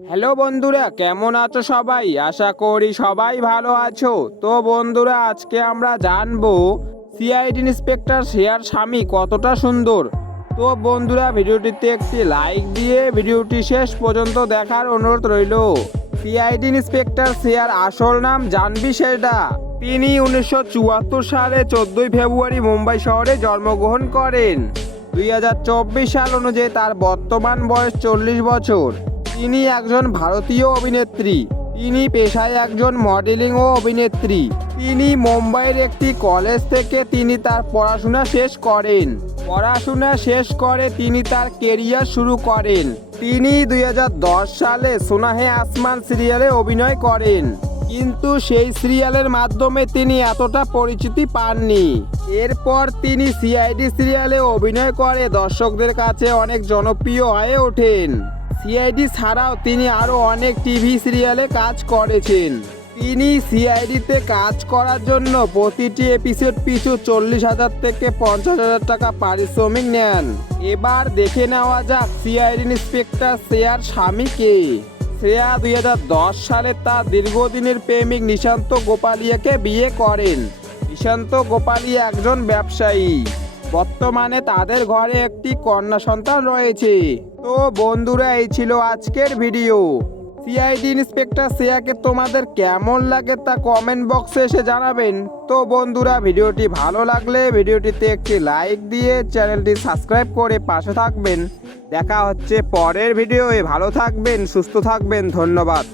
Hello বন্ধুরা, কেমন আছো সবাই? আশা করি সবাই ভালো আছো। তো বন্ধুরা, আজকে আমরা জানব সিআইডি ইন্সপেক্টর শেয়ার স্বামী কতটা সুন্দর। তো বন্ধুরা, ভিডিওটিতে একটি লাইক দিয়ে ভিডিওটি শেষ পর্যন্ত দেখার অনুরোধ রইল। সিআইডি ইন্সপেক্টর শেয়ার আসল নাম জানবি সেটা। তিনি উনিশশো চুয়াত্তর সালে চোদ্দই ফেব্রুয়ারি মুম্বাই শহরে জন্মগ্রহণ করেন। দুই হাজার চব্বিশ সাল অনুযায়ী তার বর্তমান বয়স চল্লিশ বছর। তিনি একজন ভারতীয় অভিনেত্রী, তিনি পেশায় একজন মডেলিং ও অভিনেত্রী। তিনি মুম্বাইয়ের একটি কলেজ থেকে তিনি তার পড়াশোনা শেষ করেন। পড়াশোনা শেষ করে তিনি তার কেরিয়ার শুরু করেন। তিনি দুই হাজার দশ সালে সোনাহে আসমান সিরিয়ালে অভিনয় করেন। কিন্তু সেই সিরিয়ালের মাধ্যমে তিনি এতটা পরিচিতি পাননি। এরপর তিনি সিআইডি সিরিয়ালে অভিনয় করে। দর্শকদের কাছে অনেক জনপ্রিয় হয়ে ওঠেন। সিআইডি ছাড়াও তিনি আরও অনেক টিভি সিরিয়ালে কাজ করেছেন। তিনি সিআইডিতে কাজ করার জন্য প্রতিটি এপিসোড পিছু চল্লিশ হাজার থেকে পঞ্চাশ হাজার টাকা পারিশ্রমিক নেন। এবার দেখে নেওয়া যাক সিআইডি ইন্সপেক্টর শ্রেয়ার স্বামীকে শ্রেয়া দুই হাজার দশ সালে তার দীর্ঘদিনের প্রেমিক নিশান্ত গোপালিয়াকে বিয়ে করেন। নিশান্ত গোপালিয়া একজন ব্যবসায়ী। বর্তমানে তাদের ঘরে একটি কন্যা সন্তান রয়েছে। তো বন্ধুরা, এই ছিল আজকের ভিডিও। সিআইডি ইন্সপেক্টর শ্রেয়াকে তোমাদের কেমন লাগে তা কমেন্ট বক্সে এসে জানাবেন। তো বন্ধুরা, ভিডিওটি ভালো লাগলে ভিডিওটিতে একটি লাইক দিয়ে চ্যানেলটি সাবস্ক্রাইব করে পাশে থাকবেন। দেখা হচ্ছে পরের ভিডিওয়ে। ভালো থাকবেন, সুস্থ থাকবেন। ধন্যবাদ।